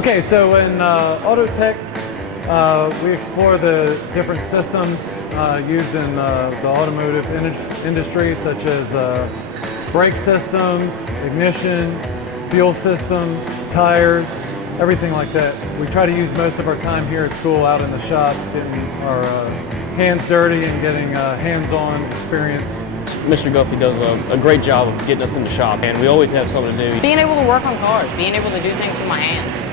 Okay, so in Auto Tech, we explore the different systems used in the automotive industry, such as brake systems, ignition, fuel systems, tires, everything like that. We try to use most of our time here at school out in the shop, getting our hands dirty and getting hands-on experience. Mr. Guffey does a great job of getting us in the shop, and we always have something to do. Being able to work on cars, being able to do things with my hands.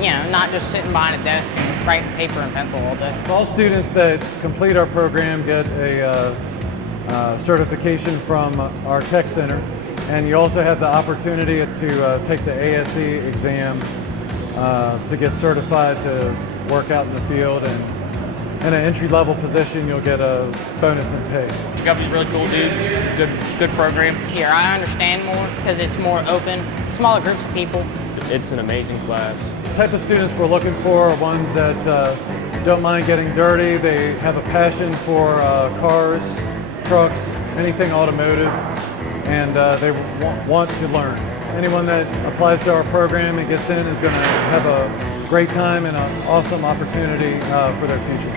You know, not just sitting behind a desk and writing paper and pencil all day. So all students that complete our program get a certification from our tech center, and you also have the opportunity to take the ASE exam to get certified to work out in the field, and in an entry-level position you'll get a bonus in pay. Mr. Guffey's a really cool dude, good program. Here I understand more because it's more open, smaller groups of people. It's an amazing class. The type of students we're looking for are ones that don't mind getting dirty. They have a passion for cars, trucks, anything automotive, and they want to learn. Anyone that applies to our program and gets in is going to have a great time and an awesome opportunity for their future.